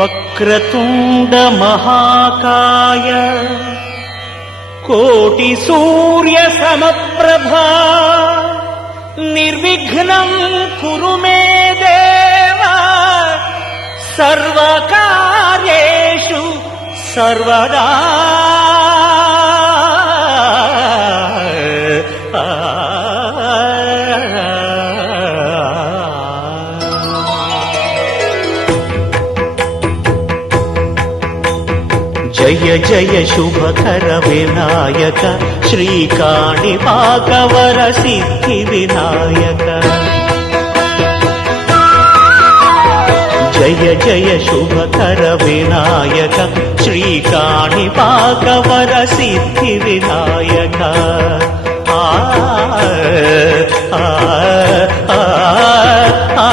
వక్రతుండ మహాకాయ కోటి సూర్య సమప్రభా నిర్విఘ్నం కురు మే దేవ సర్వకార్యేషు సర్వదా. జయ జయ శుభకర వినాయక శ్రీకాణిపాకవర సిద్ధి వినాయక. జయ జయ శుభకర వినాయక శ్రీకాణిపాకవర సిద్ధి వినాయక. ఆ ఆ ఆ ఆ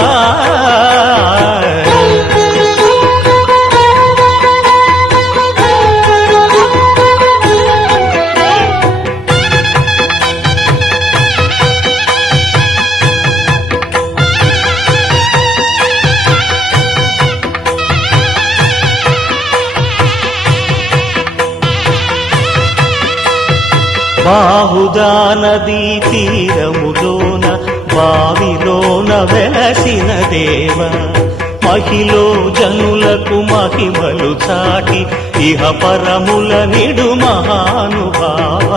బాహుదా నదీ తీరములోన బావిలోన వెలసిన దేవ మహిలో జనులకు మహిమలు చాటి ఇహ పరముల నిడు మహానుభావ.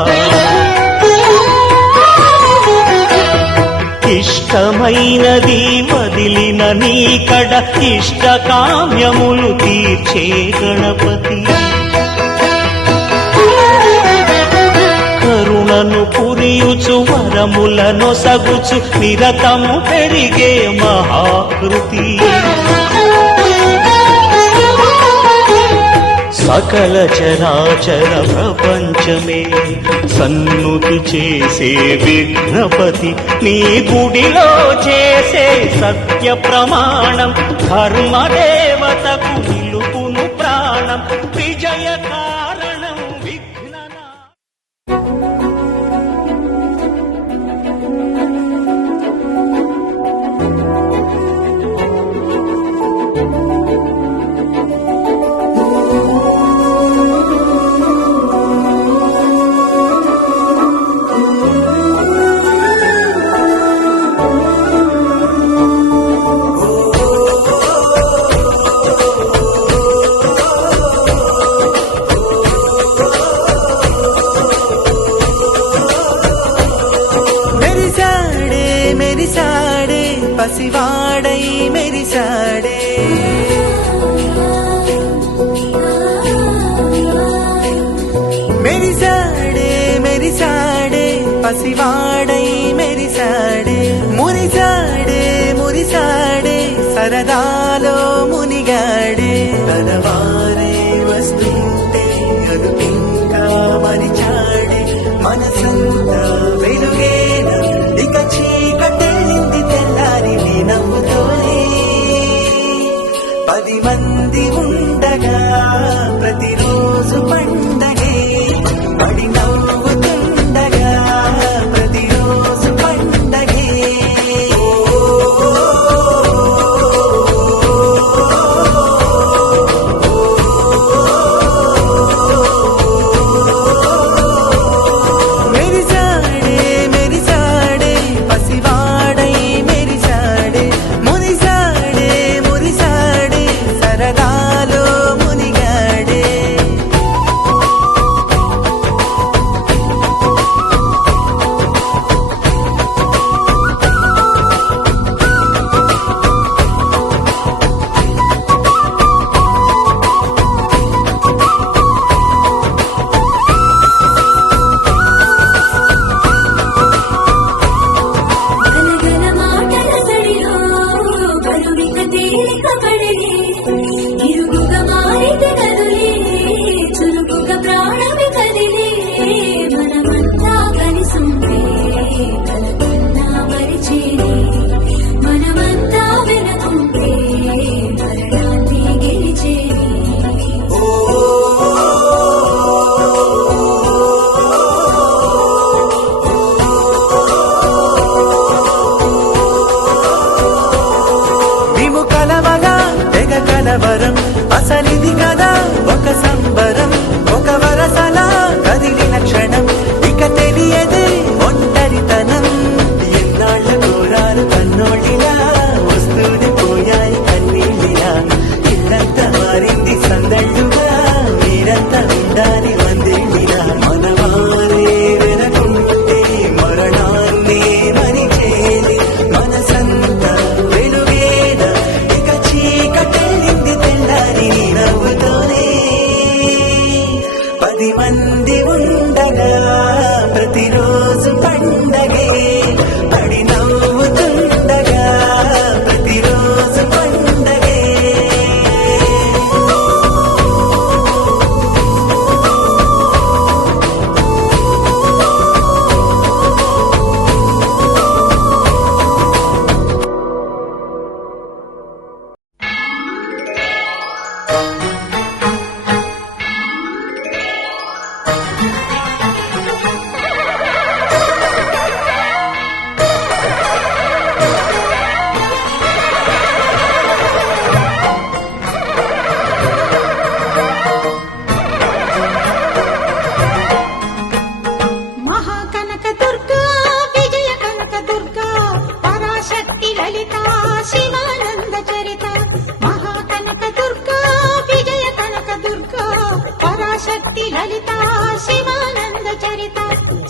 ఇష్టమైనది వదిలిన నీకడ ఇష్ట కామ్యములు తీర్చే గణపతి. కరుణను పురియుచు వరములను సగుచు నిరతము పెరిగే మహాకృతి. సకల చరాచర ప్రపంచమే సన్నుతి చేసే విఘ్నపతి. నీ గుడిలో చేసే సత్య ప్రమాణం ధర్మదేవతకు నిలుపును ప్రాణం. విజయ కారణం విఘ్ననా. పసివాడై మెరిసాడే మెరిసాడే మెరిసాడే పసివాడై మెరిసాడే. మురిసాడే మురిసాడే సరదాలో మునిగాడే. తనవారే వస్తుంటే అదుపింకా మరిచాడే. మనసంతా వెలుగేనా ఇక చీకటెళ్ళింది తెల్లారి నవ్వుతోనే. 10 మంది ఉండగా ప్రతిరోజు పండగే పడి నవ్వుతుండగా ప్రతిరోజు పండగే. ఓ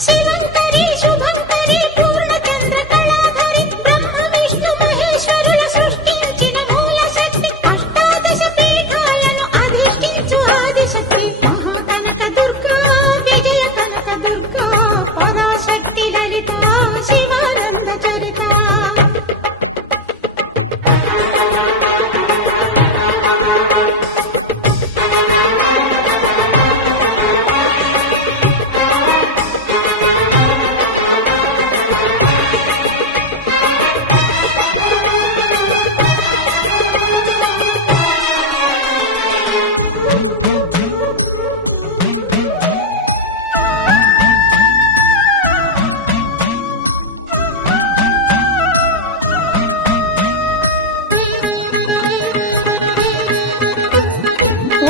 శివంకరి శుభంకరి పూర్ణచంద్ర కళాధరి బ్రహ్మ విష్ణు మహేశ్వరుల సృష్టించిన మూల శక్తి అష్టాదశ పీఠాలను అధిష్ఠించు ఆదిశక్తి మహాకనక దుర్గా విజయ కనక దుర్గా పరాశక్తి లలిత శివానంద చరిత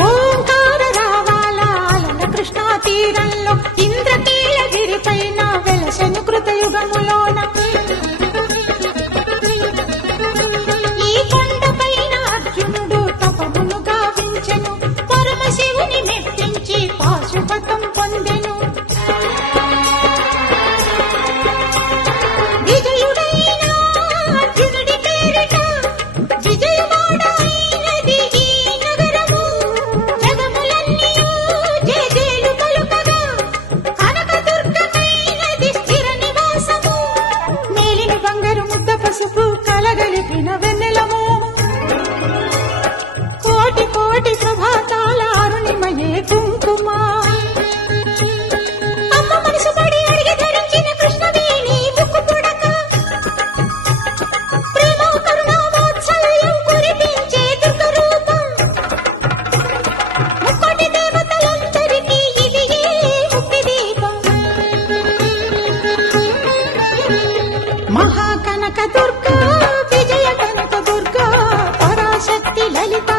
ఓంకార రావాల కృష్ణా తీరంలో ఇంద్రకీలగిరి పైన వెలసెను కృతయుగములోన ఈ కొండపైన అర్జునుడు తపమును గావించెను పరమశివుని మెప్పించి పాశుపతం పొందెను విజయుడైన అర్జునుడి పేరిట విజయవాడ అయినది ఈ నగరము జగములన్నీయు జేజేలు పలుకగా కనకదుర్గమైనది స్థిర నివాసము మేలిని బంగారు ముద్ద పసుపు కలగలిపిన వెన్నెలము కోటి కోటి ప్రభాతాల అరుణిమయే కుంకుమ అమ్మ మనసు పడి అడిగి ధరించిన కృష్ణవేణి ముక్కు పుడక ప్రేమ కరుణ వాత్సల్యం కురిపించే దుర్గ రూపం ముక్కోటి దేవతలందరికీ ఇది ముక్తి దీపం మహాకనక దుర్గా విజయ కనక దుర్గా పరాశక్తి లలిత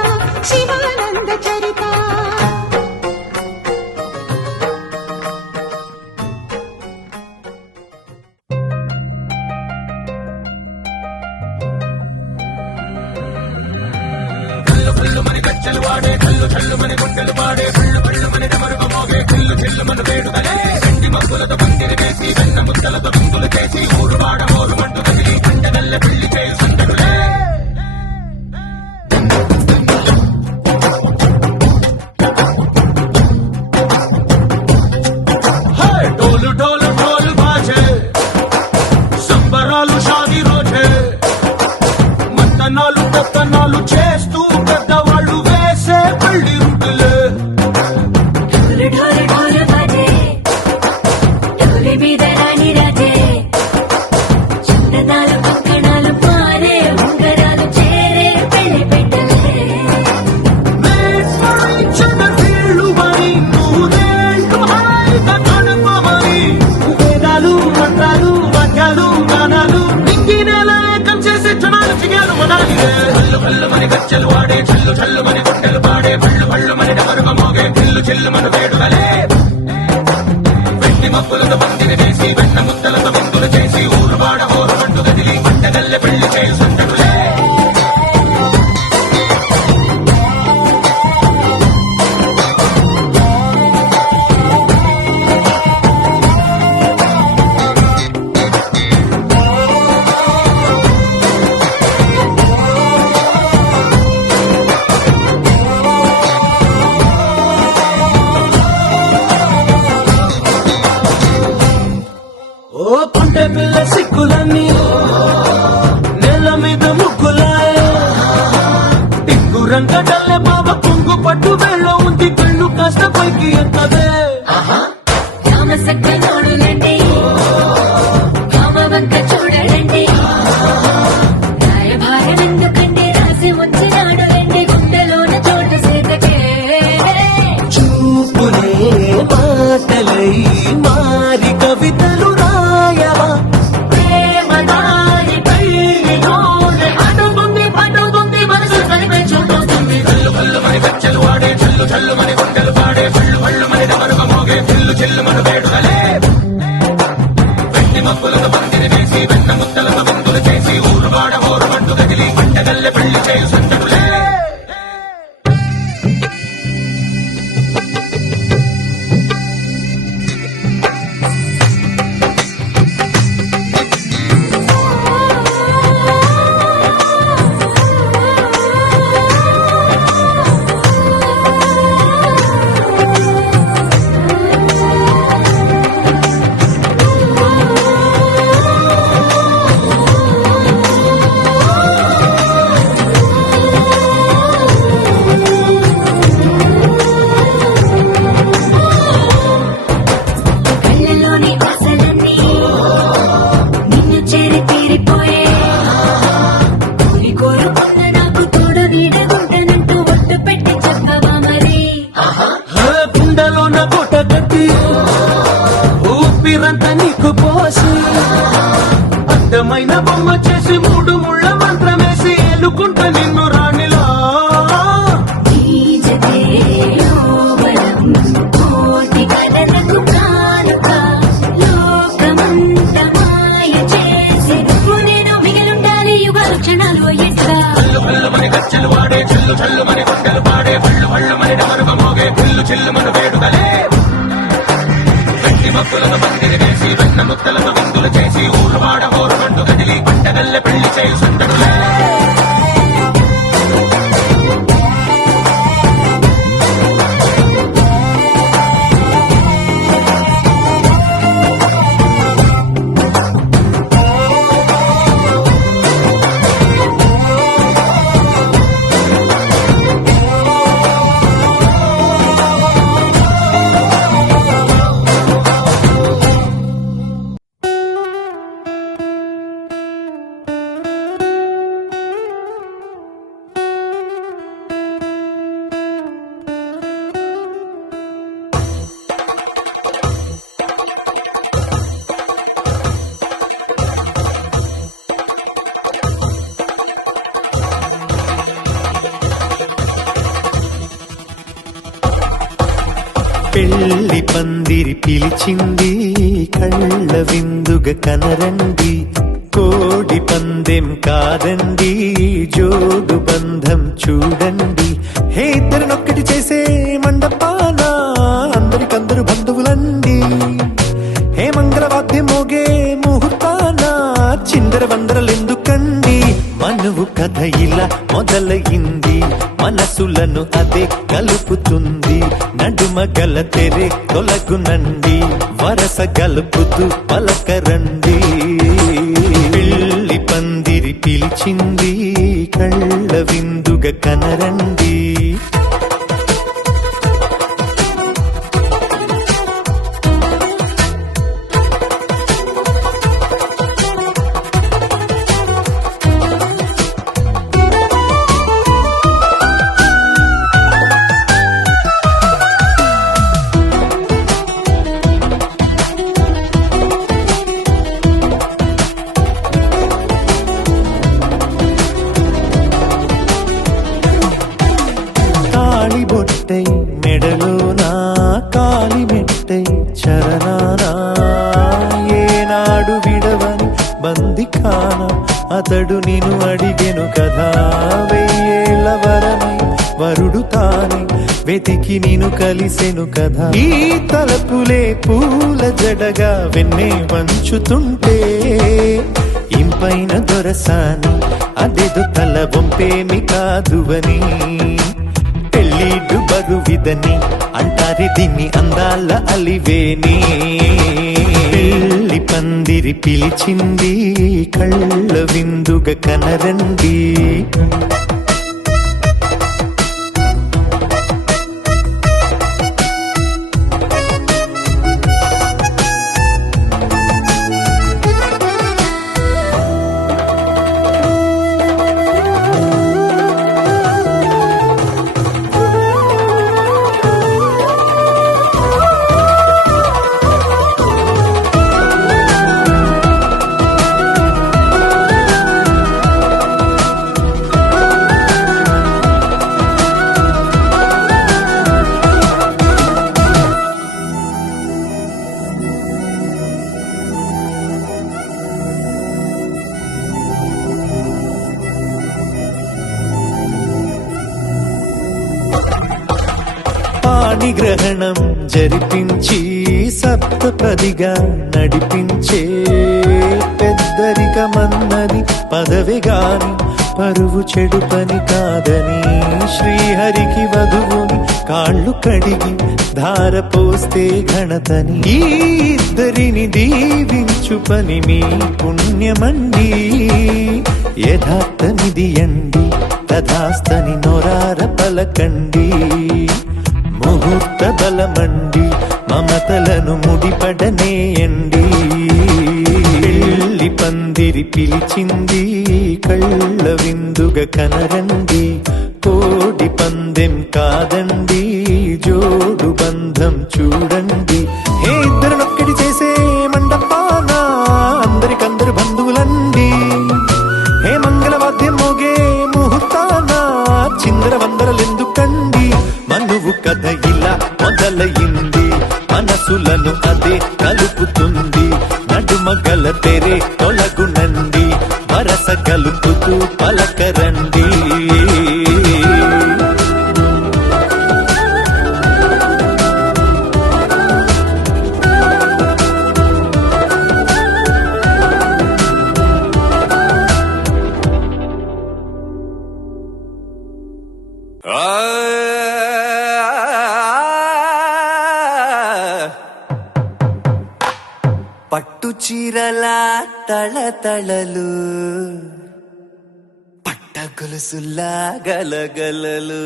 శివానంద చరిత డోలు డోలు డోలు బాజే సంబరాలు షాది రోజే మంతనాలు పెత్తనాలు చేస్తూ పెద్దవాళ్ళు వేసే పెళ్లి రుట్టులే ढोल ढोल ढोल बजे ढोली మీద రాణి రాజే చందనాలు కంకణాలు మారే ఉంగరాలు చేరే పెళ్లి పెట్టలే మేస్మరించిన వీళ్ళు మరి నూరేళ్ళు హాయిగ గడపమని వేదాలు మంత్రాలు వాక్యాలు గానాలు నింగి నేల ఏకం చేసి జనాలు చిగాలు మనాలి హల్లు హల్లు మని గజ్జలు వాడే చల్లు చల్లు మని గుండెలు పాడే పళ్ళు పళ్ళు మని డమరుగ మోగే చిల్లు చిల్లు మన వేడుకలే వెండి మబ్బులతో పందిరి వేసి వెన్న ముద్దలతో విందులు చేసి ఊరు వాడ ఊరు మంటు గదిలి పంటగల్లె పెళ్లి చేసి సందడులే ఓ కొంటె పిల్ల సిక్కులన్నీ నేల మీద ముగ్గులాయ టిక్కు రంగడల్లె బాబ కొంగు పట్టు వెళ్ళ ఉంది కళ్ళు కాస్త పైకి ఎత్తదే రామ సక్క నోడులండి రామ వంక చూడలండి రాయభారం ఎందుకండి రాసి ఉంచినాడు రండి గుండెలోన చోటు సేతకే చూపులే మాటలై మారి కవితలు రాయవా ప్రేమ దారి పెళ్లిలోనే అడుగుంది పడుగుంది మనసు కలిపే చూస్తుంది కళ్ళు కళ్ళు మని గజ్జలు వాడే చల్లు చల్లు మని గుండెలు పాడే పళ్ళు పళ్ళు మని డమరుగ మోగే చిల్లు చిల్లు మన వేడుకలే వెండి మబ్బులతో పందిరి వేసి వెన్న ముద్దలతో విందులు చేసి ఊరు వాడ ఊరు మంటు గదిలి పంటగల్లె పెళ్లి చేసి సందడులే ఊపిరంతా నీకు పోసి అందమైన బొమ్మ చేసి మూడు ముళ్ళ మంత్రమేసి ఎలుకుంటా నిన్ను రాణిలో కోటి కథలకు కానుక లోకమంత మాయ చేసి నువ్వు నేను మిగిలుండాలి యుగాలు క్షణాలు అయ్యేట్టుగా మని గచ్చలు వాడే చెల్లు చెల్లు మని గుండెలు పాడే పళ్ళు పళ్ళు మని మరుగ మోగే పిల్లు చెల్లు మన వేడుదలే వెండి మక్కులను మందిరి వేసి వెన్న ముత్తలను విందులు చేసి ఊరు వాడ హోరు మండు కదిలి పంటగల్లె పెళ్లి చేయి సందడులే పెళ్లి పందిరి పిలిచింది కళ్ళ విందుగా కనరండి కోడి పందెం కాదండి జోడు బంధం చూడండి హే ఇద్దరినొక్కటి చేసే మండపాన అందరికందరు బంధువులండి హే మంగళవాద్యం మోగే ముహూర్తాన చిందర వందరలెందుకండి మనువు కథ ఇలా మొదలయింది మనసులను అదే కలుపుతుంది నడుమ గల తెరే తొలగునండి వరస గలుపుతూ పలకరండి పెళ్లి పందిరి పిలిచింది కళ్ళ విందుగా కనరండి బొట్టై మెడలోనా కాలి మెట్టై చరణానా ఏనాడు విడవని బందికాన అతడు నిన్ను అడిగెను కదా వెయ్యేళ్ళ వరమై వరుడు తానే వెతికి నిన్ను కలిసెను కదా ఈ తలపులే పూల జడగా వెన్నే వంచుతుంటే ఇంపైన దొరసాని అదేదో తల బొంపేమి కాదువని పెళ్ళిడు బరువిదని అంటారే దీన్ని అందాల అలివేని పెళ్లి పందిరి పిలిచింది కళ్ళ విందుగా కనరండి పాణిగ్రహణం జరిపించి సప్తపదిగా నడిపించే పెద్దరికమన్నది పదవి గాని పరువు చెడు పని కాదని శ్రీహరికి వధువుని కాళ్ళు కడిగి ధార పోస్తే ఘనతని ఈ ఇద్దరిని దీవించు పని మీ పుణ్యమండి యథార్థమిది అండి తథాస్తని నొరార పలకండి ముహూర్త బలమండి మమతలను ముడిపడనేయండి పెళ్లి పందిరి పిలిచింది కళ్ళ విందుగా కనరండి కోడి పందెం కాదండి జోడు బంధం చూడండి హే ఇద్దరినొక్కటి చేసే కలుపుతుంది నడుమగల తెరే తొలగునండి వరస కలుపుతూ పలకరండి పట్టు చీరల తళతళలు పట్ట గొలుసులా గలగలలు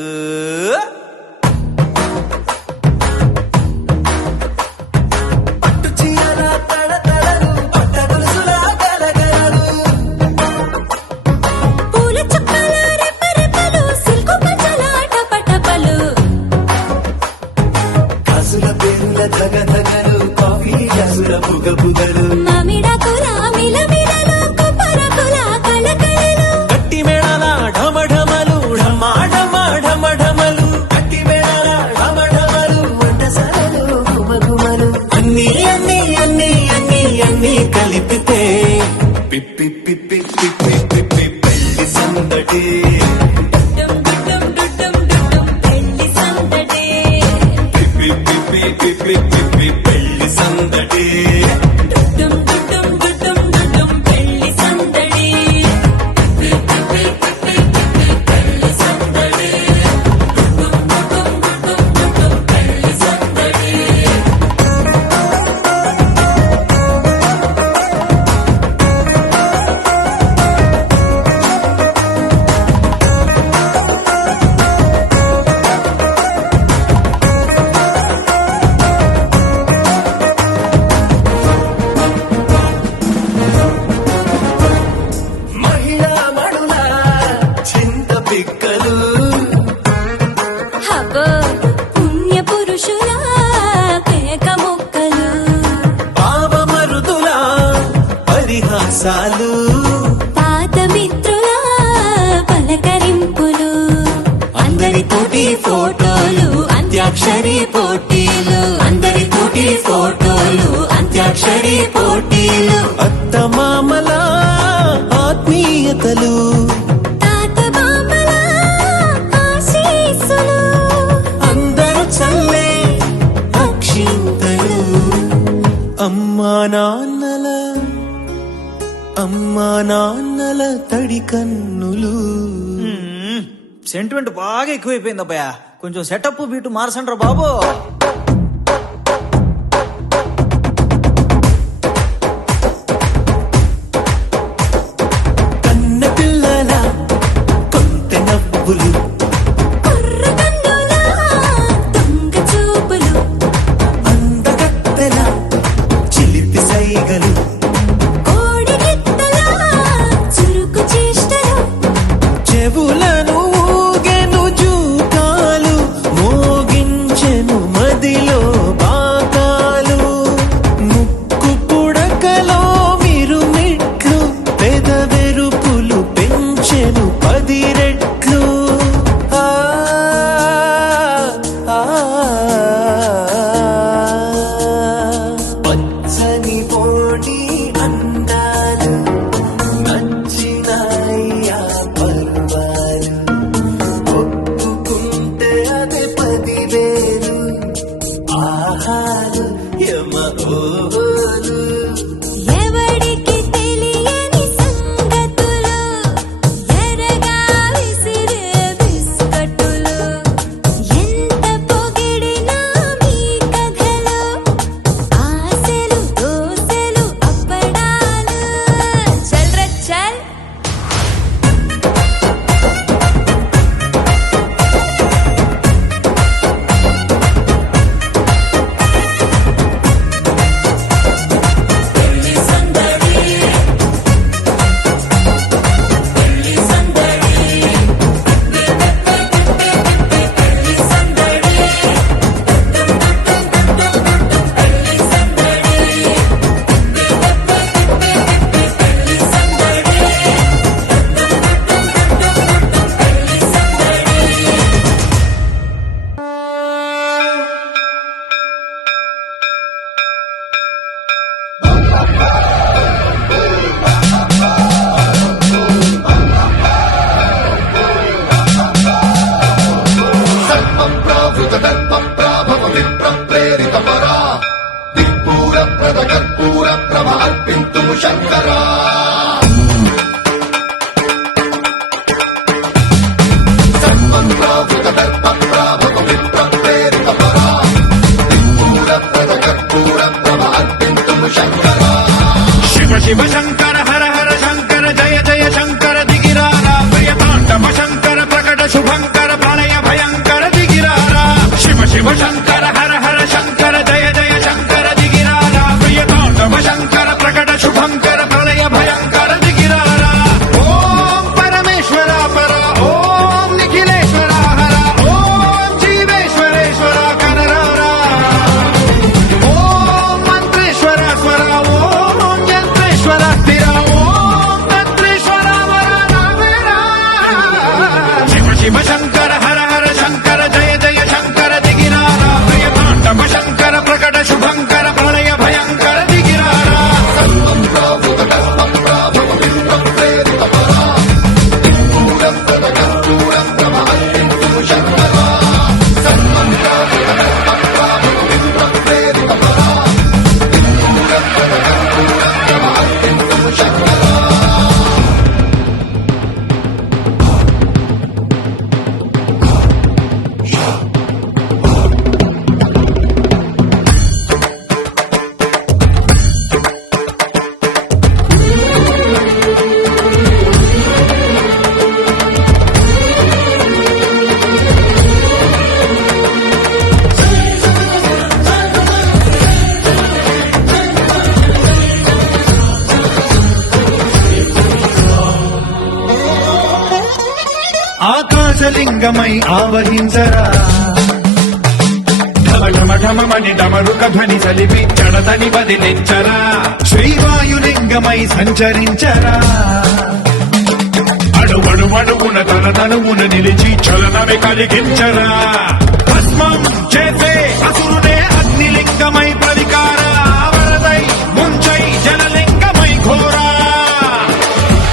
పట్టు చీరల తళతళలు పట్ట గొలుసులా గలగలలు పూల చుక్కల రెప్పరెప్పలు సిల్కు పంచల టపటపలు కాసుల పేరుల ధగధగలు కాఫీ గ్లాసుల బుగబుగలు మామిడాకుల మిలమిలలు కొబ్బరకుల కలకలలు గట్టి మేళాల ఢమఢమలు ఢమా ఢమా ఢమఢమలు గట్టి మేళాల ఢమఢమలు వంటసాలలు గుమగుమలు అన్నీ అన్నీ అన్నీ అన్నీ అన్నీ కలిపితే పిప్పి పిప్పి పిప్పి పిప్పి పెళ్లి సందడి డుమ్ డుమ్ డుమ్ డుమ్ పెళ్లి సందడి పిప్పి పిప్పి పిప్పి పిప్పి పెళ్లి సందడి డుమ్ డుమ్ డుమ్ డుమ్ పెళ్లి సందడి పెళ్లి సందడి డుమ్ పెళ్లి సందడి మహిళా మడుల చింత పిక్కలు హబో పుణ్య పురుషుల కేక మొక్కలు పాపమరుదుల పరిహాసాలు పాత మిత్రుల పలకరింపులు అందరితోటి ఫోటోలు అంత్యాక్షరి పోటీలు అందరితోటి ఫోటోలు అంత్యాక్షరి పోటీలు అత్తమామల ఆత్మీయతలు తాత బామ్మల ఆశీస్సులు అందరూ చల్లే అక్షింతలు అమ్మా నాన్నల తడి కన్నులు సెంటిమెంట్ బాగా ఎక్కువైపోయింది అబ్బాయ కొంచెం సెటప్ బీటు మార్చండ్రా బాబు కన్న పిల్లల కొంటె నవ్వులు కుర్రకన్నుల దొంగ చూపులు అందగత్తెల చిలిపి సైగలు కోడి గిత్తల చురుకు చేష్టలు చెవులను ఊగెను జూకాలు మోగించెను మదిలో బాకాలు ముక్కు పుడకలో మిరుమిట్లు పెదవెరుపులు పెంచెను 10 రెట్లు ఆ, ఆ, పచ్చని పోటీ శివ శివ శంకర హర హర శంకర జయ జయ శంకర దిగిరారా ప్రియతాండవ శంకర ప్రకట శుభంకర ప్రళయ భయంకర దిగిరారా శివ శివ శంకర హర హర శంకర జయ జయ శంకర దిగిరారా ప్రియతాండవ శంకర ప్రకట శుభంకర ప్రళయ భయంకర దిగిరారా ఓం పరమేశ్వర పర ఓం నిఖిలేశ్వర హర ఓం జీవేశ్వరేశ్వర కనరారా ఓం మంత్రేశ్వర స్వర ఓం యంత్రేశ్వర స్థిర ఓం తంత్రేశ్వర వర నామేరా శివ శివ శంకర హర హర శంకర జయ జయ శంకర దిగిరారా ప్రియతాండవ శంకర ప్రకట శుభంకర ప్రళయ భయంకర దిగిరారా ఆకాశలింగమై ఆవహించరా ఢమఢమఢమని డమరుక ధ్వని సలిపి జడదని వదిలించరా శ్రీవాయులింగమై సంచరించరా అడువడువడువున తన తనువున నిలిచి చలనమే కలిగించరా భస్మం చేసే అసురునే అగ్నిలింగమై ప్రవికార వరదై ముంచై జలలింగమై ఘోరా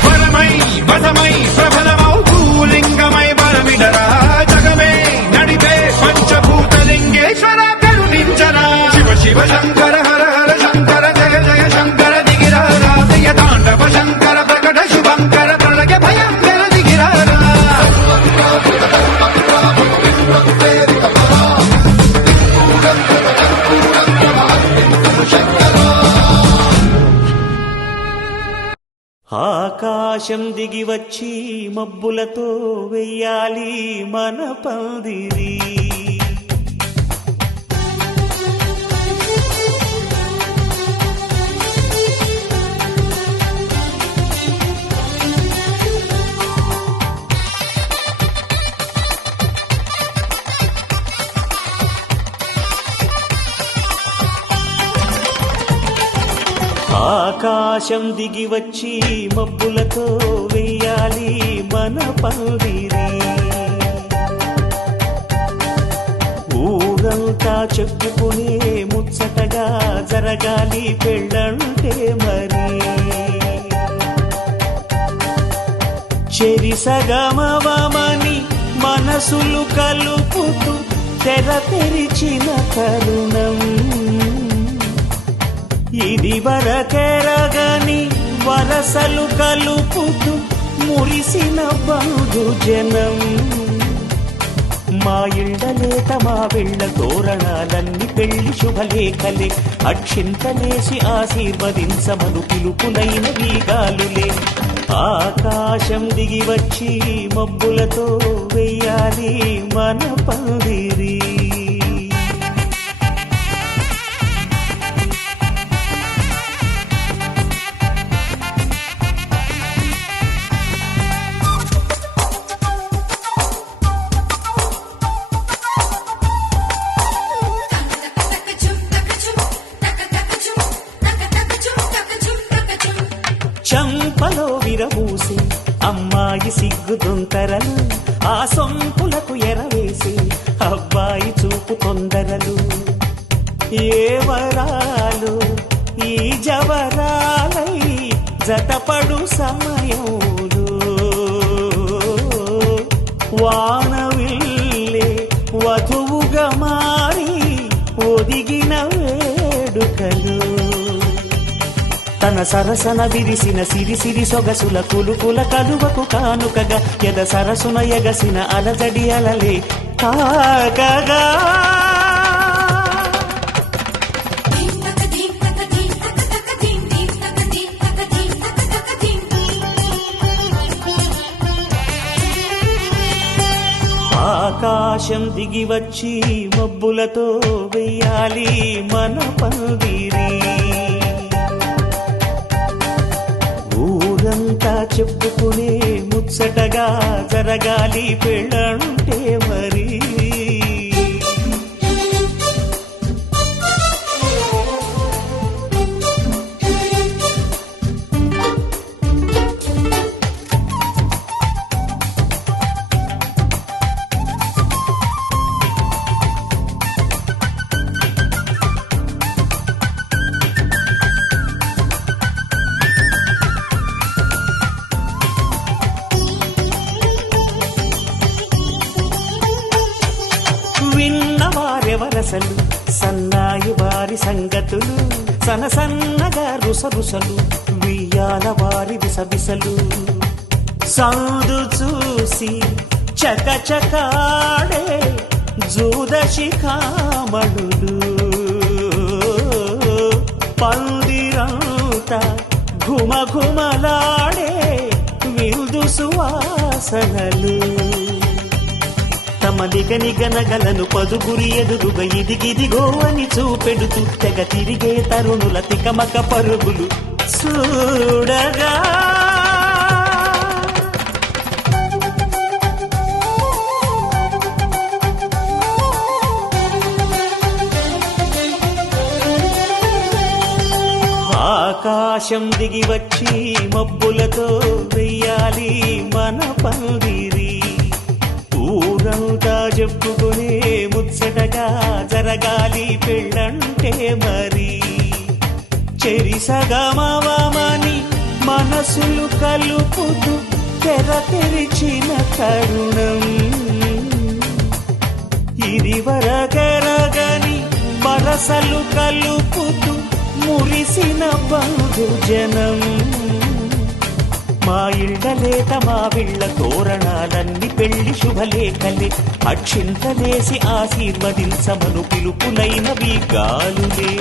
వరమై వసమై ప్రబలమౌ భూలింగమై బలమిడరా జగమే నడిపే పంచభూతలింగేశ్వర కరుణించరా శివ శివ శంకర హర హర శంకర జయ జయ శంకర దిగిరారా ప్రియతాండవ శంకర ప్రకట శుభంకర ప్రళయ భయంకర దిగిరారా ఆకాశం దిగి వచ్చి మబ్బులతో వెయ్యాలి మన పందిరి ఆకాశం దిగి వచ్చి మబ్బులతో వెయ్యాలి మన పందిరి ఊరంతా చెప్పుకునే ముచ్చటగా జరగాలి పెళ్ళంటే మరి చెరిసగమవమని మనసులు కలుపుతూ తెర తెరిచిన తరుణం ఇది వరకెరగని వరసలు కలుపుతూ మురిసిన బంధుజనం మా ఇళ్ళలేత మా వెళ్ళ తోరణాలన్నీ పెళ్లి శుభలేఖలే అక్షింతలేసి ఆశీర్వదించమను పిలుపులైన వీగాలులే ఆకాశం దిగి వచ్చి మబ్బులతో వెయ్యాలి మన పందిరి చంపలో విరమూసి అమ్మాయి సిగ్గుదొంతరలు ఆ సొంపులకు ఎరవేసి అబ్బాయి చూపు తొందరలు ఏ వరాలు జవరాలై జతపడు సమయంలో వానవిల్లే వధువుగా మారి ఒదిగిన వేడుకలు తన సరసన విరిసిన సిరిసిరి సొగసుల కులుకుల కలువకు కానుకగా ఎద సరసున ఎగసిన అలజడి అలలే తాకగా ఆకాశం దిగి వచ్చి మబ్బులతో వెయ్యాలి మన పందిరి ఊరంతా చెప్పుకునే ముచ్చటగా జరగాలి పెళ్ళంటే మరి విన్నవారెవరసలు సన్నాయి వారి సంగతులు సన్నగా రుసరుసలు వియ్యాల వారి విసవిసలు సౌదు చూసి చకచకాడే జూదశిఖామణులు పందిరంతా ఘుమఘుమలాడే విందు సువాసనలు తమ నిగనగలను పదుగురి ఎదురుగా ఇదిగిదిగో అని చూపెడుతూ తెగ తిరిగే తరుణుల తికమక పరుగులు చూడగా ఆకాశం దిగి వచ్చి మబ్బులతో వెయ్యాలి మన పందిరి ఊరంతా చెప్పుకునే ముచ్చటగా జరగాలి పెళ్ళంటే మరి చెరిసగమవమని మనసులు కలుపుతూ తెర తెరిచిన తరుణం ఇది వరకెరగని వరసలు కలుపుతూ మురిసిన బంధుజనం మా ఇళ్ళలేత మా విళ్ళ తోరణాలన్నీ పెళ్లి శుభలేఖలే అక్షింతలేసి ఆశీర్వదించమను పిలుపులైనవి గాలులే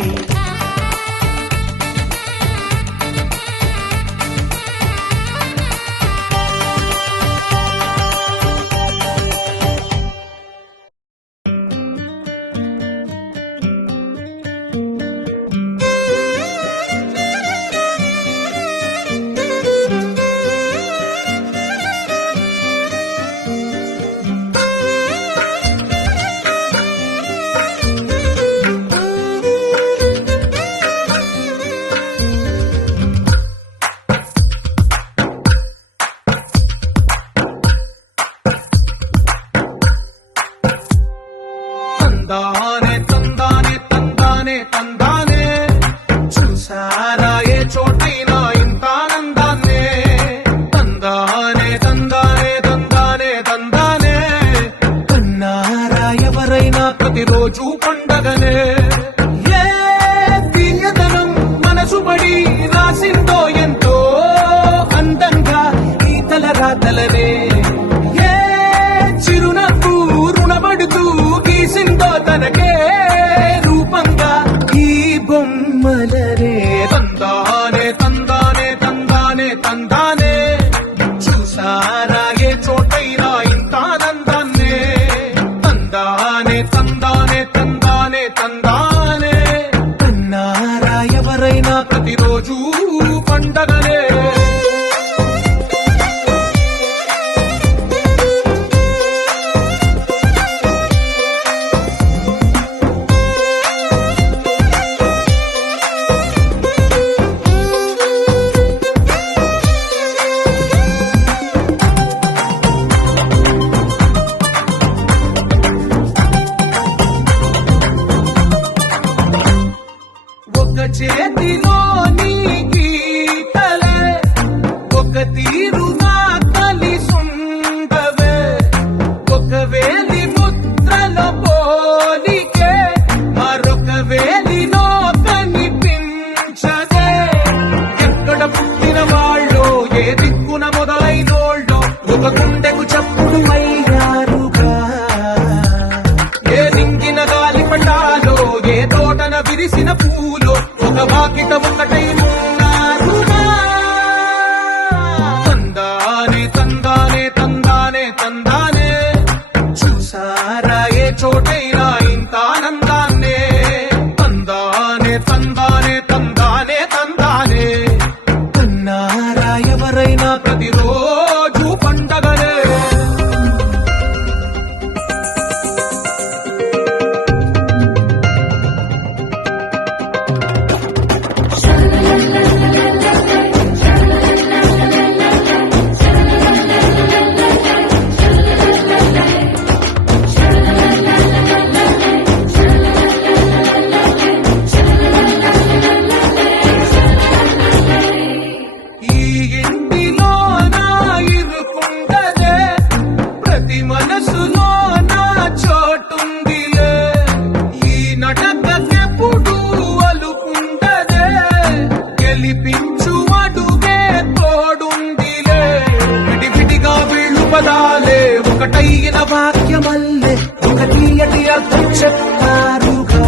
తందానే తందానే తందానే తందానే చూసారా ఏ చోటైనా ఇంత ఆనందాన్నే తందానే తందానే తందానే తందానే కన్నారా ఎవరైనా ప్రతిరోజు పండగనే ఏ తీయదనం మనసు పడి రాసిందో ఎంతో అందంగా ఈ తల రాతలనే ఏ చిరునవ్వు రుణపడుతూ గీసిందో తనకే రూపంగా ఈ బొమ్మలనే తందానే తందానే తందానే తందానే చూసారా ఏ చోటైనా ఇంత ఆనందాన్నే తందానే తందానే తందానే తందానే కన్నారా ఎవరైనా ప్రతిరోజు పండగనే ఒక చేతిలో ఎక్కడ పుట్టిన వాళ్ళో ఏ దిక్కున మొదలైనోళ్ళో ఒక గుండెకు చప్పుడు అయ్యారుగా ఏ దింగిన గాలి పటాలో ఏ తోటన విరిసిన పూలో ఒక వాకిట ఒకటై ఉన్నారుగా తందానే తందానే తందానే తందానే చూసారా ఏ చోటైనా ఇంత ఆనందాన్నే తందానే తందానే తందానే తందానే కన్నారా ఎవరైనా ప్రతిరోజు పండగనే ఈ ఇంటిలో నా ఇరుకుండదే ప్రతి మనసులో నా చోటుందిలే ఈ నటకెప్పుడు అలుకుండదే గెలిపించు అడుగే తోడుందిలే విడివిడిగా వీళ్ళు పదాలే ఒకటైన వాక్యమల్లే ఒక తీయటి అర్థం చెప్తారుగా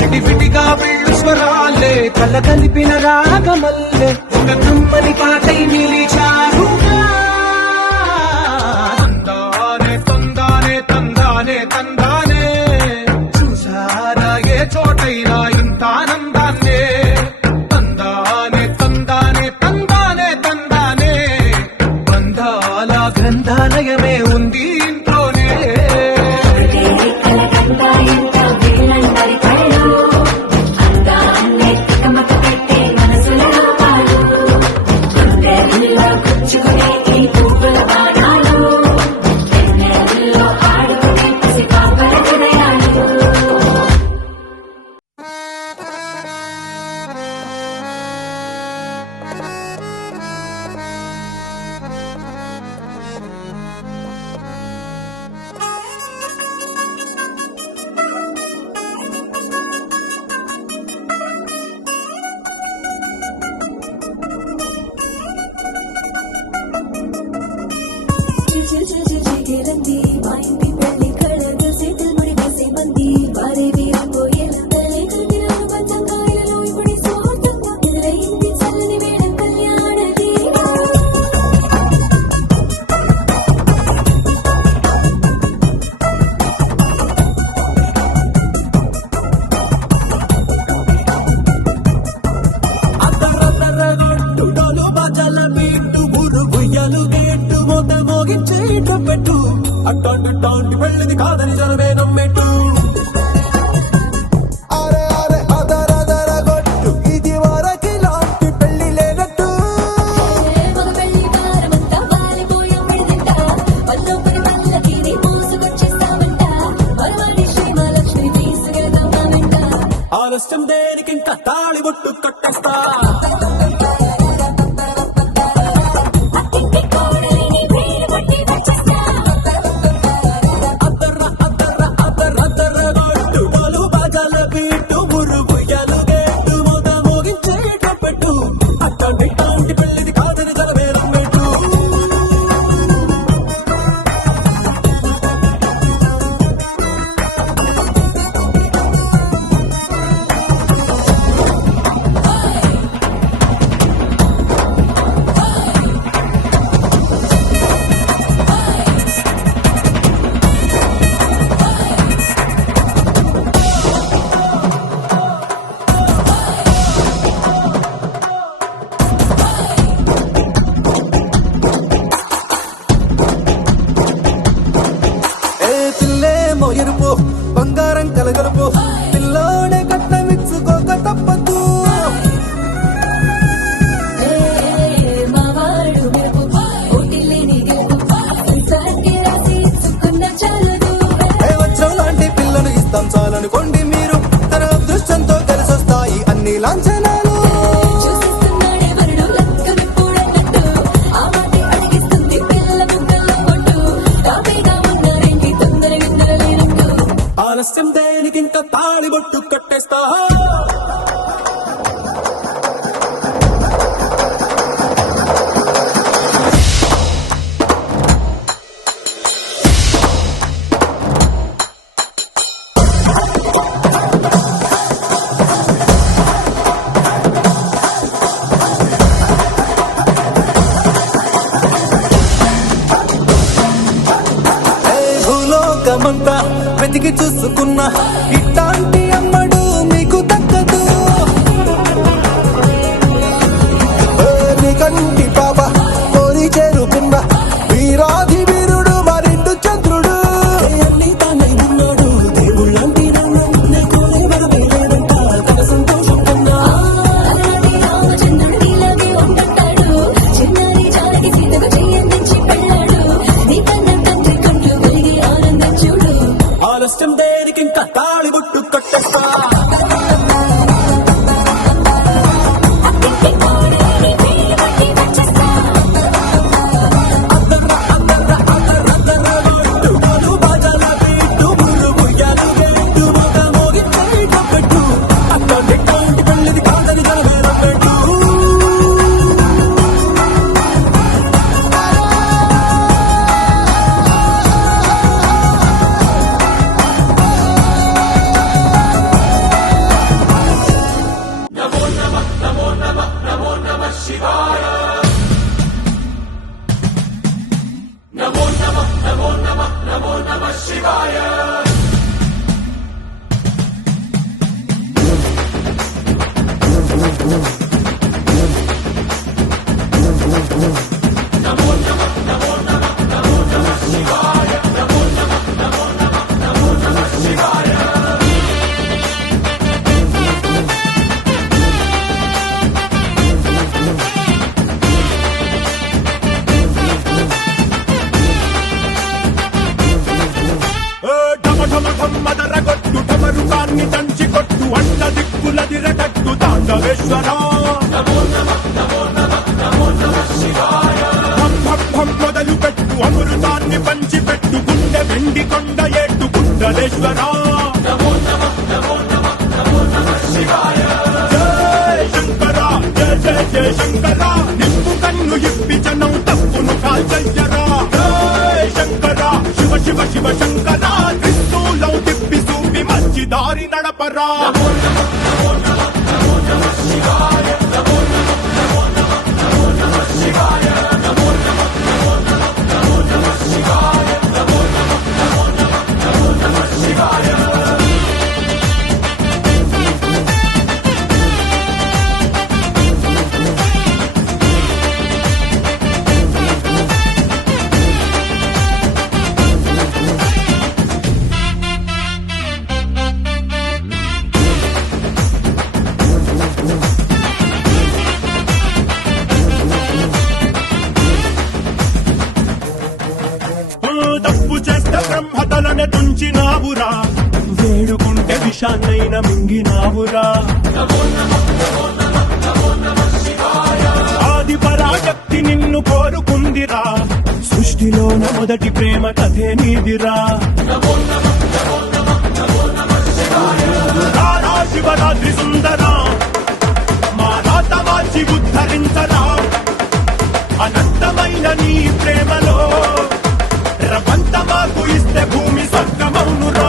విడివిడిగా వీళ్ళు స్వరాలే కల కలిపిన రాగమల్లే ఒక కమ్మని పాటై నిలిచారుగా తందానే తందానే తందానే తందానే చూసారా ఏ చోటైనా ఇంత ఆనందాన్నే తందానే తందానే తందానే తందానే బంధాల గ్రంథాలయమే ఉంది ఇంట్లోనే అట్టాంటి పెళ్ళిది కాదని జనమే నమ్మెట్టు ఇది వరకి లాంటి పెళ్లి లేనట్టు ఆలస్యం దేనికి ఇంకా తాళి బొట్టు కట్టేస్తా వెతికి చూసుకున్నా ఇట్లాంటి అమ్మడు మీకు దక్కదు కంటి పాప కోరి చేరుకున్న వీరాధి వీరుడు మరిండు చంద్రుడు అన్ని తానై ఉన్నాడు దేవుళ్ళంటి సంతోషం కన్నా రామచంద్రుడు నీలాగే ఉంటుంటాడు చిన్నారి జానకి సీతకు చెయ్యందించి పెళ్ళాడు నీ కన్న తండ్రి కళ్ళు వెలిగి ఆనందం చూడు ఆలస్యం దేనికి ఇంకా తాళి బుట్టు కట్టేస్తా మదరగొట్టు టమరుకాన్ని దంచి కొట్టు అండ దిక్కులదిరగట్టు తాండవేశ్వరా మొదలు పెట్టు అమృతాన్ని పంచి పెట్టు గుండె వెండి కొండ ఏట్టు గుండలేశ్వరా జయ శంకరా జయ జయ జయ శంకరా నిప్పు కన్ను ఇప్పి జనం తప్పును కాల్చయ్యరా జయ శంకరా శివ శివ శివ శంకరా త్రిశూలం తిప్పి సూపి మంచి దారి నడపరా తప్పు చేస్తే బ్రహ్మతలనే తుంచినావురా వేడుకుంటే విషాన్నైన మింగినావురా ఆది పరాశక్తి నిన్ను కోరుకుందిరా సృష్టిలోన మొదటి ప్రేమ కథే నీదిరా రారా శివరాత్రి సుందరా మా రాత మార్చి ఉద్ధరించరా అనంతమైన నీ ప్రేమలో రవంత మాకు ఇస్తే భూమి స్వర్గమౌనురా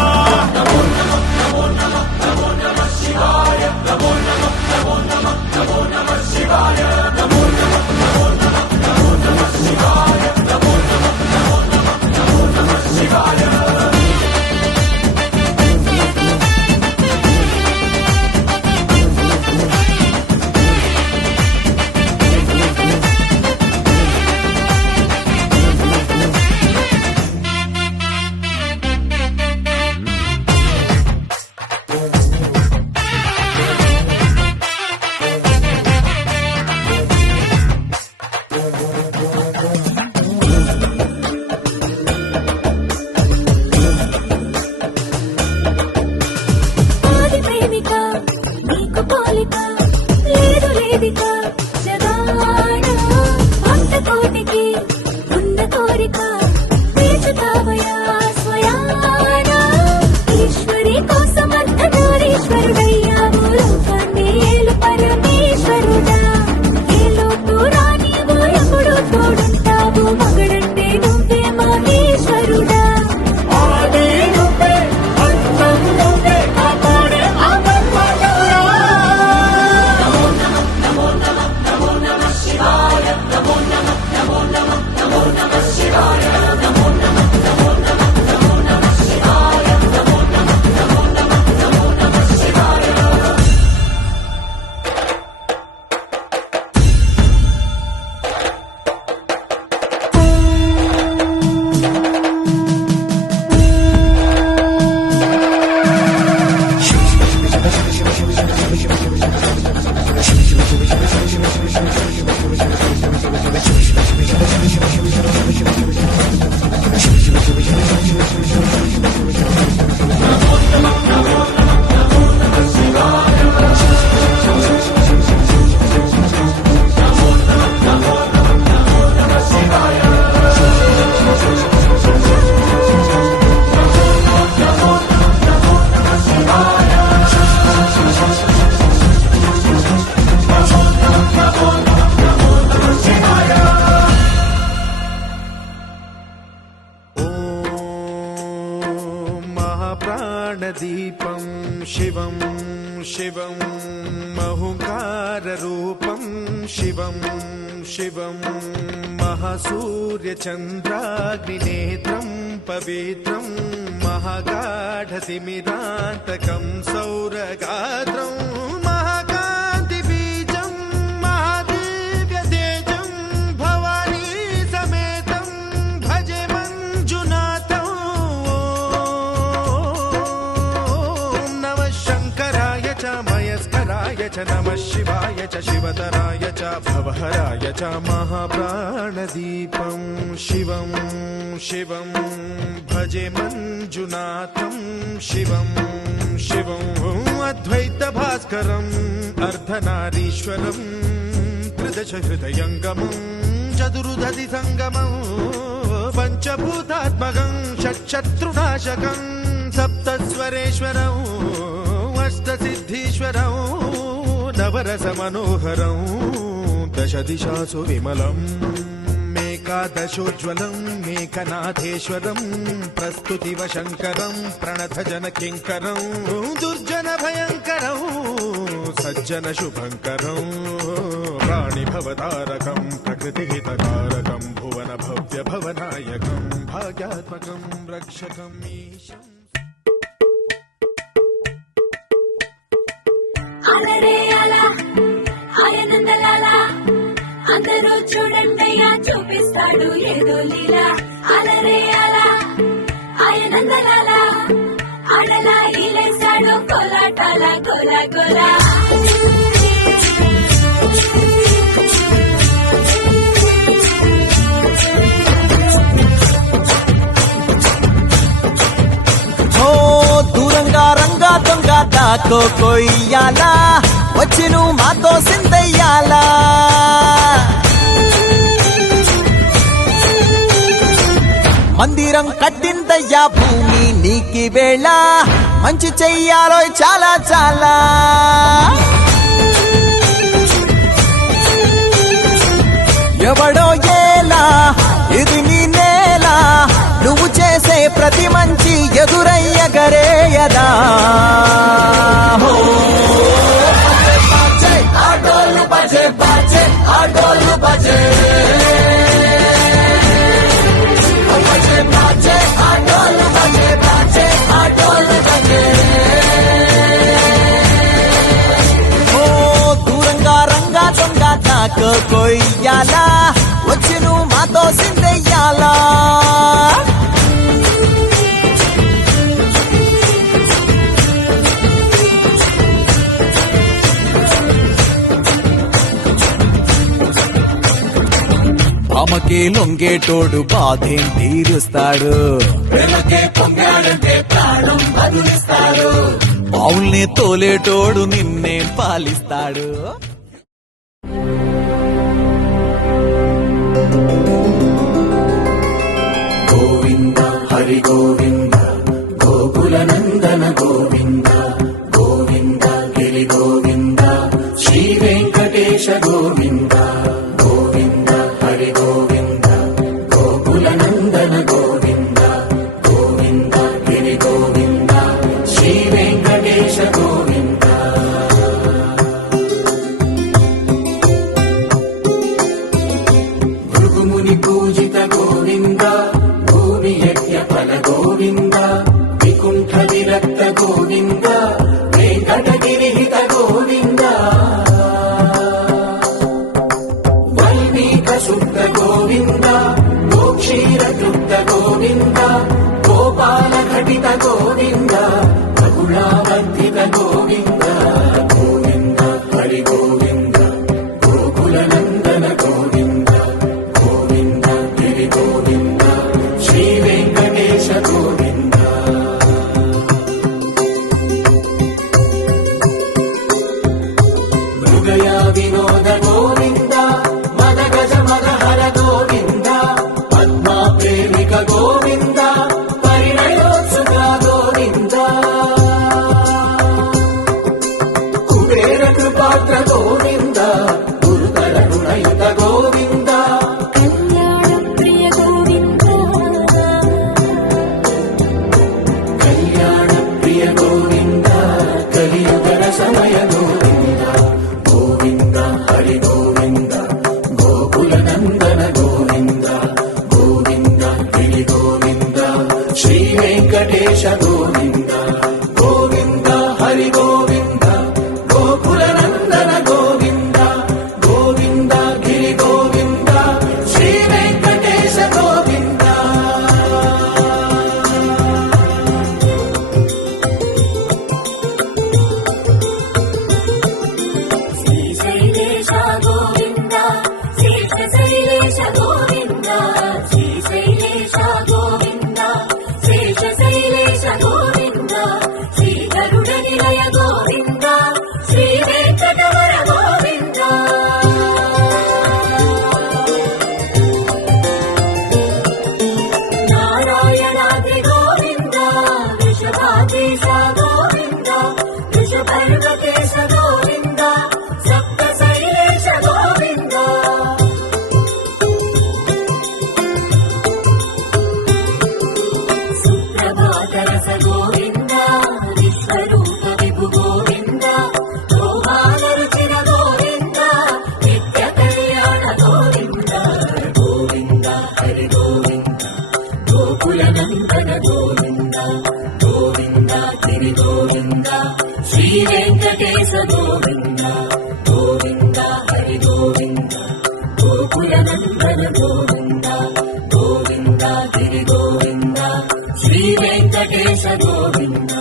ॐ महाप्राणदीपं शिवं शिवं महुकाररूपं शिवं शिवं महासूर्यचन्द्राग्निनेत्रं पवित्रं महागाढतिमिरान्तकं सौरगात्रं महाकान्तिबीजं महादिव्यतेजं भवानी समेतं भजे मञ्जुनाथं ॐ नमः शङ्कराय च मयस्कराय च नमः शिवाय च शिवतराय च भवहराय च महाप्राणदीपं शिवं शिवं भजे मञ्जुनाथं शिवं शिवं अद्वैतभास्करम् अर्धनारीश्वरं त्रिदशहृदयङ्गमं चतुर्दधिसङ्गमं पञ्चभूतात्मकं षट्शत्रुनाशकं सप्तस्वरेश्वरं अष्टसिद्धीश्वरं नवरसमनोहरं दशदिशासु विमलम् एकादशोज्ज्वलं मेघनाथेश्वरं प्रस्तुतिवशङ्करं प्रणतजनकिङ्करं दुर्जनभयङ्करं सज्जनशुभङ्करं प्राणिभवतारकं प्रकृतिहितकारकं भुवनभव्यभवनायकं भाग्यात्मकं रक्षकम् ईशम् అలరే అలా ఆయనందలాలా అందరూ చూడండయ్యా చూపిస్తాడు ఏదో లీలా అలరే అలా ఆయనందలాలా ఆడలా ఈలేశాడు కోలాటాల కోలా కోలా ఓ దూరంగా రంగా దొంగ దాకో కొయ్యాలా వచ్చి నువ్వు మాతో సిందయ్యాలా మందిరం కట్టిందయ్యా భూమి నీకి వేళ మంచి చెయ్యాలో చాలా చాలా ఎవడో ఏలా ఇది నీ నేల నువ్వు చేసే ప్రతి మంచి ఎదురయ్యగరేయదా ఆటోలు బజే బజే ఆటోలు బజే బజే బజే ఆటోలు బజే బజే ఆటోలు బజే ఓ దూరంగా రంగా దొంగ దాకో కొయ్యాలా వచ్చి నువ్వు మాతో సిందెయ్యాలా అమ్మకే లొంగేటోడు బాధేం తీరుస్తాడు ప్రేమకే పొంగాడంటే ప్రాణం బదులిస్తాడు బావుల్ని తోలేటోడు నిన్నే పాలిస్తాడు గోవింద హరి గోవింద గోకుల నందన గోవింద గోవింద గిరి గోవింద శ్రీ వెంకటేశ గోవింద గోవింద హరి గోవింద గోకుల నందన గోవింద గోవింద గిరి గోవింద శ్రీ వెంకటేశ గోవింద భృగుముని పూజిత గోవింద భూమి యజ్ఞ ఫల గోవింద వికుంఠ విరక్త గోవింద వెంకటగిరిహిత గోవింద వల్మీక శుద్ధ గోవింద గోక్షీర తృప్త గోవింద గోపాల ఘటిత గోవింద బహుళావర్ధిత గోవింద గోవింద హరి గోవింద గోకుల నందన గోవింద గోవింద గిరి గోవింద శ్రీ వెంకటేశ గోవింద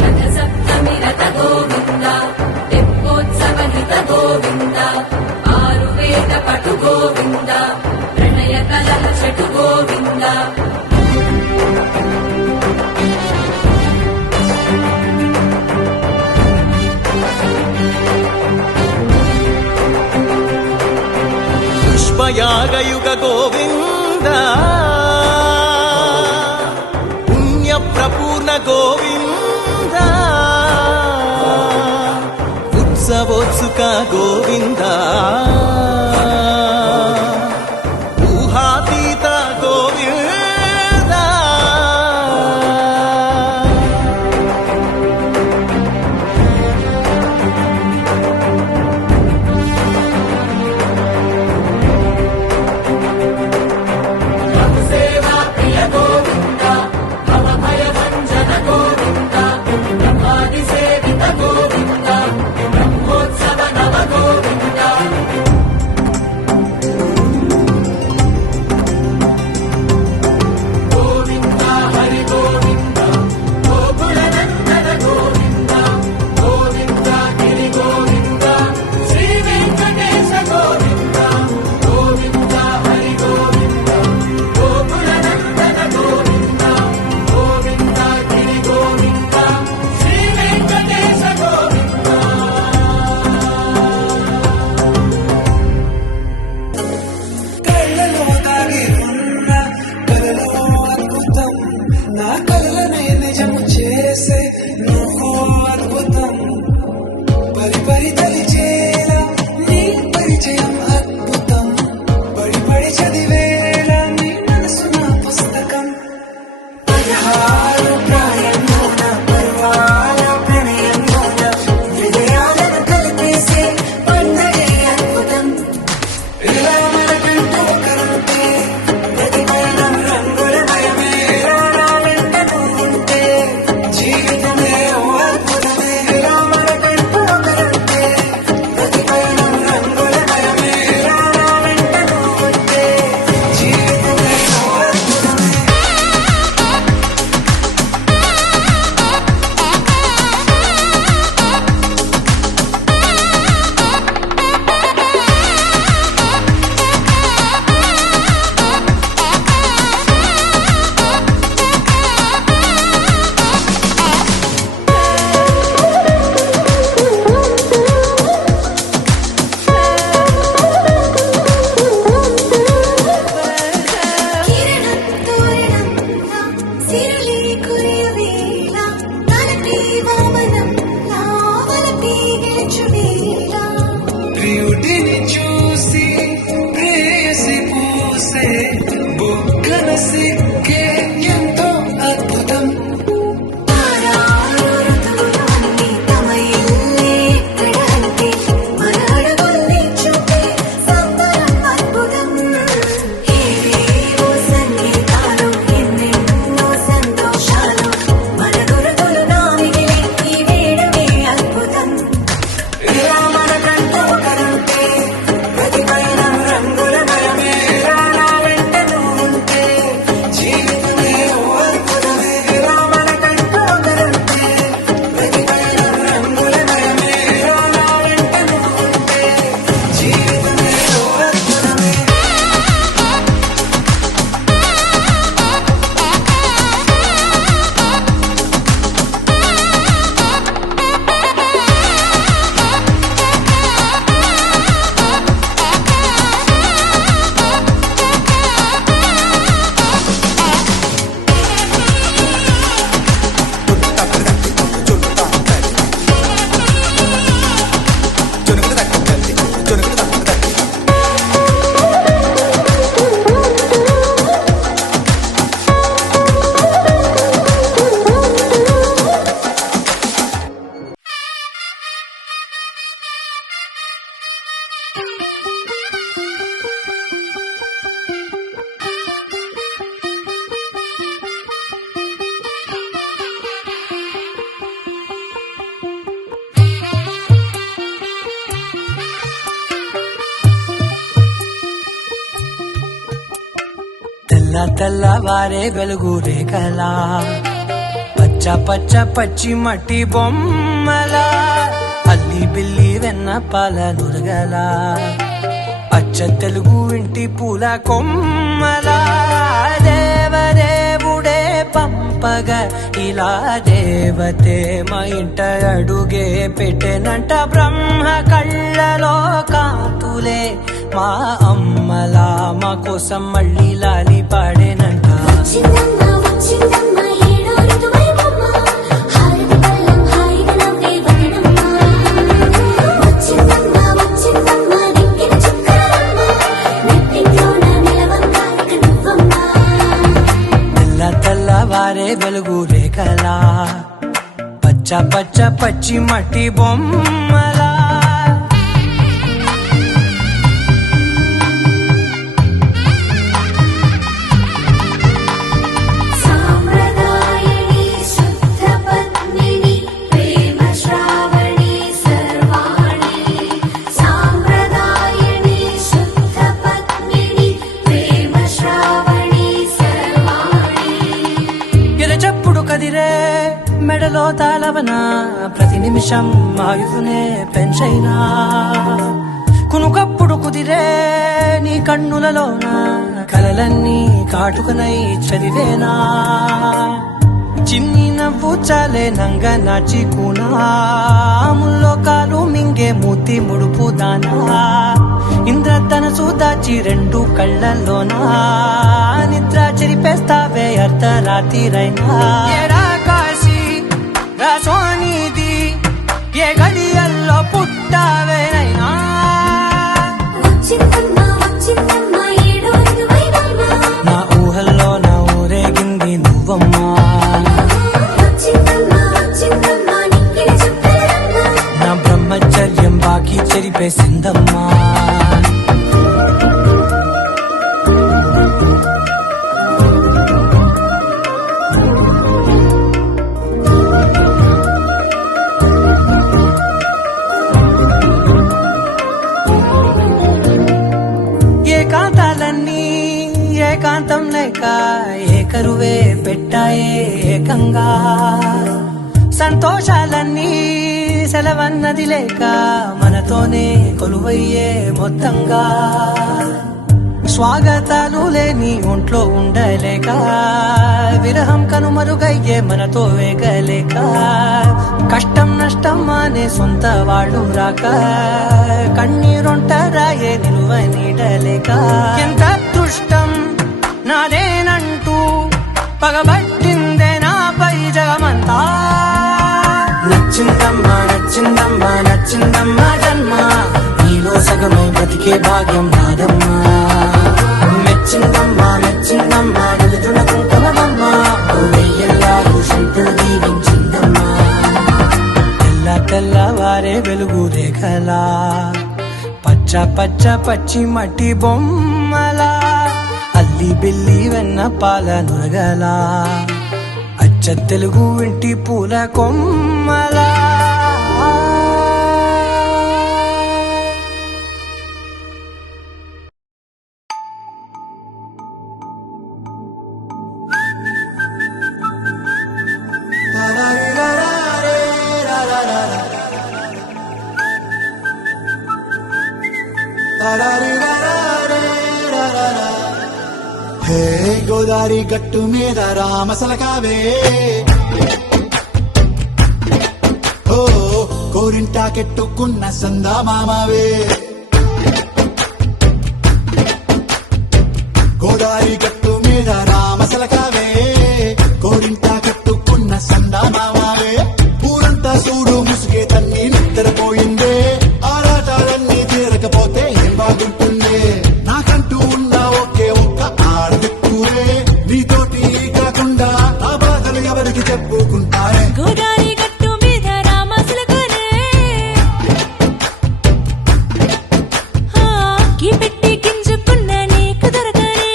రథ సప్తమి రథ గోవింద తెప్పోత్సవ హిత గోవింద ఆరువేద పటు గోవింద ప్రణయ కలహ చటు గోవింద పుష్పయాగయుగ గోవింద పుణ్య ప్రపూర్ణ గోవింద ఉత్సవోత్సుక గోవింద ఊహాతీత గోవింద సేవా ప్రియ గోవింద భవ భయ భంజన గోవింద బ్రహ్మాది సేవిత గోవింద బ్రహ్మోత్సవ నవ గోవింద గోవింద హరి గోవింద గోకుల నందన గోవింద గోవింద గిరి గోవింద శ్రీ వెంకటేశ గోవింద గోవింద హరి గోవింద గోకుల నందన గోవింద గోవింద గిరి గోవింద శ్రీ వెంకటేశ గోవింద కళ్ళలో దాగి ఉన్న కలలో అద్భుతం నా కలలనే నిజము చేసే నువ్వు అద్భుతం పరి పరి తలిచేలా నీ పరిచయం అద్భుతం పడి పడి చదివేలా నీ మనసు నా పుస్తకం పదహారు ప్రాయంలోన పర్వాల ప్రణయంలోన విజయాలను కలిపేసే పండగే అద్భుతం ఇలా మనకంటూ కరుంటే ప్రతి పయనం రంగుల భయమే నా వెంట నువ్వుంటే జీవితమే ఓ అద్భుతమే ఇలా మనకంటూ కరుంటే తెల్లవారే వెలుగు రేఖలా పచ్చ పచ్చ పచ్చి మట్టి బొమ్మలా అల్లి బిల్లి వెన్న పాల నురగలా అచ్చ తెలుగు ఇంటి పూల కొమ్మలా దేవదేవుడే పంపగ ఇలా దేవతే మా ఇంట అడుగే పెట్టెనంట బ్రహ్మ కళ్ళలో కాతులే మా అమ్మలా మా కోసం మళ్ళీ లాలి పాడేనంట వచ్చిందమ్మ వచ్చిందమ్మ ఏడో ఋతువైవమ్మ హారతి పళ్ళం హాయిగా నవ్వే వదనమ్మ వచ్చిందమ్మ వచ్చిందమ్మ దిక్కిన చుక్కలమ్మ నెట్టింట్లోన నిలవంగా ఇక నువ్వమ్మ తెల్లవారే వెలుగు రేఖలా పచ్చ పచ్చ పచ్చి మట్టి బొమ్మలా సాంప్రదాయని శుద్ధ పద్మిని ప్రేమ శ్రావణి సర్వాణి సాంప్రదాయని శుద్ధ పద్మిని ప్రేమ శ్రావణి సర్వాణి ఎరచప్పుడు కదిరే మెడలో తాళవన ప్రతి నిమిషం ఆయుధునే పెంచైనా కునుకప్పుడు కుదిరే నీ కన్నులలోన కలలన్నీ కాటుకనై చదివేనా చిన్ని నవ్వు చాలే నంగ నాచి కూనాముల్లో కాలు మింగే మూతి ముడుపు దానా ఇంద్రధనసు దాచి రెండు కళ్ళల్లోనా నిద్ర చెరిపేస్తావే అర్ధరాత్రిరైనా ఏరా కాశీ రా సోనిది ఏ గడియల్లో పుట్టావేనైనా వచ్చిందమ్మ వచ్చిందమ్మ ఏడో ఋతువైవమ్మ నా ఊహల్లో నా ఊరేగింది నువ్వమ్మా వచ్చిందమ్మ వచ్చిందమ్మ నిక్కిన చుక్కలమ్మ నా బ్రహ్మచర్యం బాకీ చెరిపేసిందమ్మా ఏకాంతాలన్నీ ఏకాంతం లేక ఏకరువే పెట్టాయే ఏకంగా సంతోషాలన్నీ సెలవన్నది లేక మనతోనే కొలువయ్యే మొత్తంగా స్వాగతాలు లేని ఒంట్లో ఉండలేక విరహం కనుమరుగయ్యే మనతో వేగలేక కష్టం నష్టం అనే సొంత వాళ్ళు రాక కన్నీరొంటరాయే నిలువ నీడలేక ఎంత అదృష్టం నాదేనంటూ పగబట్టిందే నాపై జగమంతా నచ్చిందమ్మా నచ్చిందమ్మా నచ్చిందమ్మా జన్మ నీలో సగమై బ్రతికే భాగ్యం నాదమ్మా మెచ్చిందమ్మా మెచ్చిందమ్మా నిలుతున్న కుంకుమమ్మా వెయ్యల్లాలు శంకులు దీవించిందమ్మా తెల్లవారే వెలుగు రేఖలా పచ్చ పచ్చ పచ్చి మట్టి బొమ్మలా అల్లి బిల్లి వెన్న పాల నురగలా అచ్చ తెలుగు ఇంటి పూల కొమ్మలా హే గోదారి గట్టు మీద రామసలకావే ఓ కోరింటాకెట్టుకున్న సందా మామావే గోదారి గట్టు మీద రామసలకావే కోరింటాకెట్టుకున్న సందా మామావే ఊరంతా చూడు ముసుగే తన్ని నిద్రపోయిందే ఆరాటాలన్నీ తీరకపోతే ఏం బాగుంటుందే నాకంటూ ఉన్న ఒకే ఒక్క ఆడదిక్కువే నీతోటి కాకుండా ఆ బాధలు ఎవరికి చెప్పుకుంటారే గోదారి గట్టు మీద రామసులకనే కీ పెట్టి గింజుకున్న నీకు దొరకనే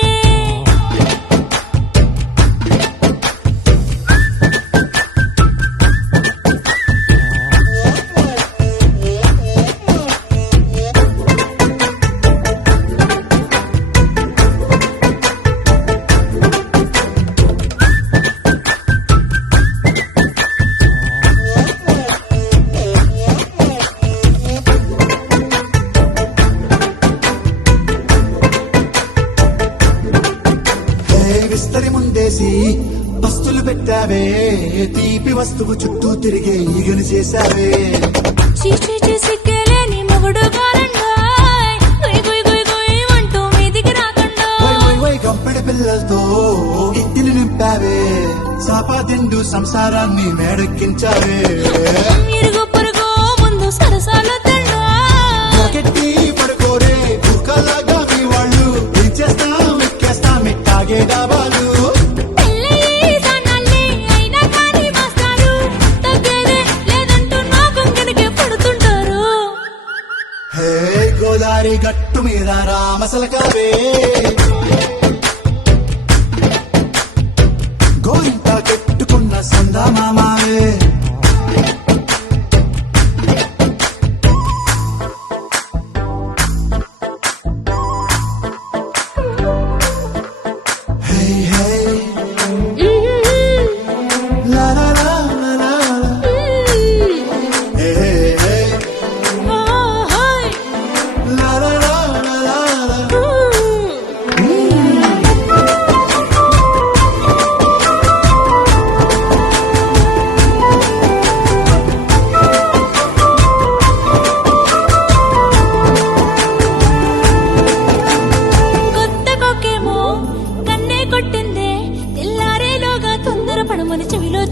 పెట్టావే తీపి వస్తువు చుట్టూ తిరిగే ఈగను చేశావే చీచి సిగ్గలేని మొగుడు గారండాయ్ గుయ్ గుయ్ గుయ్ గుయ్ అంటూ మీదికి రాకుండా వై గంపెడి పిల్లలతో ఇంటిని నింపావే సాపాదిండు సంసారాన్ని మేడెక్కించావే ఇరుగు పొరుగు ముందు సరసాలు గట్టి పడుకోరే కుక్కలాగా మీ వాళ్ళు ఇచ్చేస్తాం ఎక్కేస్తాం ఎట్టాగే డాబాలు హే గోదారి గట్టు మీద రామసలకావే గోరింట కట్టుకున్న సందా మామావే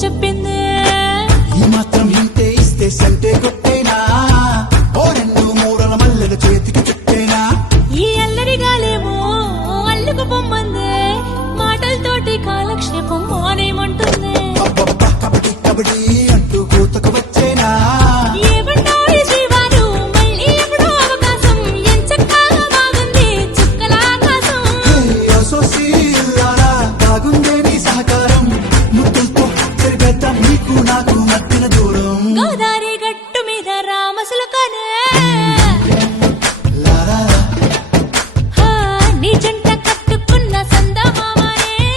చెప్పింది ఈ మాత్రం ఇంటే ఇస్తే సంటే కొట్టేనా ఓ రెండు మూరల మల్లెల చేతికి చుట్టేనా ఈ అల్లరి గాలేమో అల్లుకు పొమ్మందే మాటలతోటి కాలక్షేపం మానేమంటుంది అబ్బబ్బా కబడ్డీ కబడ్డీ అంటూ కూతకు వచ్చేనా ఏమంటారు జీవాలు మళ్ళీ ఎప్పుడో అవకాశం ఎంచక్కా బాగుంది చుక్కల ఆకాశం సోసీలారా బాగుందే నీ సహకారం ముద్దులతో సరిపెద్దాం నీకు నాకు మధ్యన దూరం గోదారి గట్టు మీద రామసులకనే నీ జంట కట్టుకున్న సందమామనే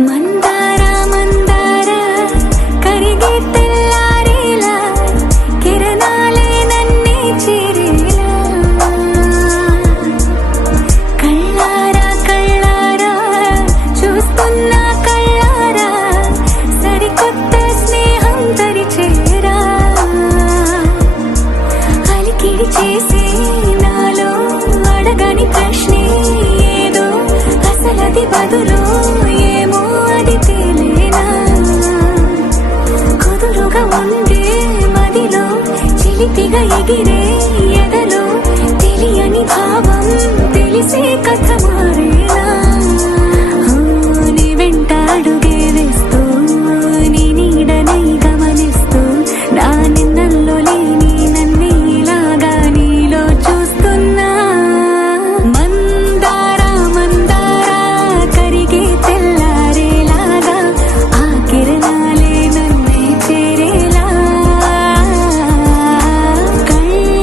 మందార మందార కరిగే తెల్లారేలా కిరణాలే నన్నే చేరేలా కళ్ళారా కళ్ళారా చూస్తున్నా కళ్ళారా సరికొత్త స్నేహం తరిచేరా అలికిడి చేసే నాలో అడగని ప్రశ్నే ఏదో అసలది బదులు ఏమో అది తేలేనా కుదురుగా ఉండే మదిలో చిలిపిగా ఎగిరే ఎదలో తెలియని భావం తెలిసే కథ మారేనా నీ వెంట అడుగే వేస్తూ నీ నీడనై గమనిస్తూ నా నిన్నల్లో లేని నన్నే ఇలాగా నీలో చూస్తున్నా మందార మందార కరిగే తెల్లారేలాగా ఆ కిరణాలే నన్నే చేరేలా కళ్ళారా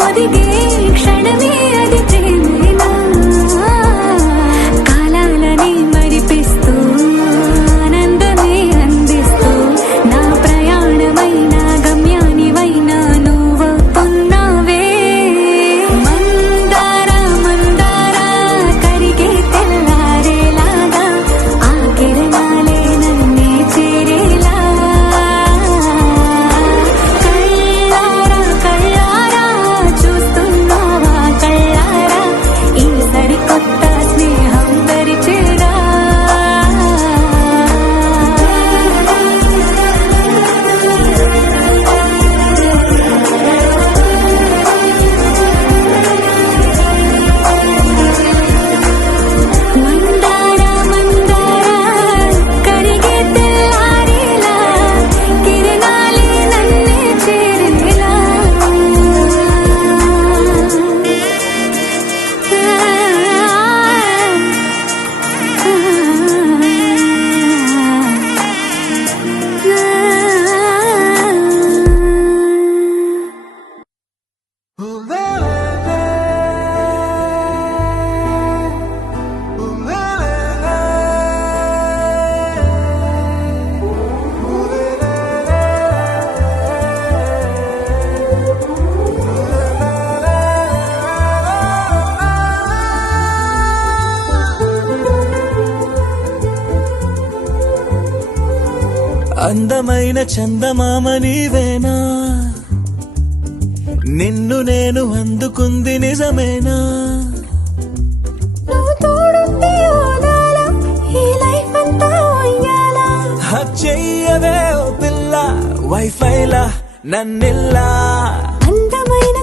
ఒదిగే క్షణమే అది ప్రేమేనా కాలాలని మరిపిస్తూ ఆనందమే అందిస్తూ నా ప్రయాణమైన గమ్యానివైనా నువ్వవుతున్నావే మందార మందార కరిగే తెల్లారేలాగా ఆ కిరణాలే నన్నే చేరేలా కళ్ళారా కళ్ళారా చూస్తున్నావా కళ్ళారా ఈ సరికొత్త స్నేహం పరిచేరా మందార మందార కరిగే తెల్లారేలా కిరణాలే నన్నే చేరేలా అందమైన చందమామ నీవేనా నిన్ను నేను అందుకుంది నిజమేనా నువ్వు తోడుంటే ఓదాల ఈ లైఫ్ అంతా ఉయ్యాలా చెయ్యవే ఓ పిల్ల వైఫైలా నన్నిల్లా అందమైన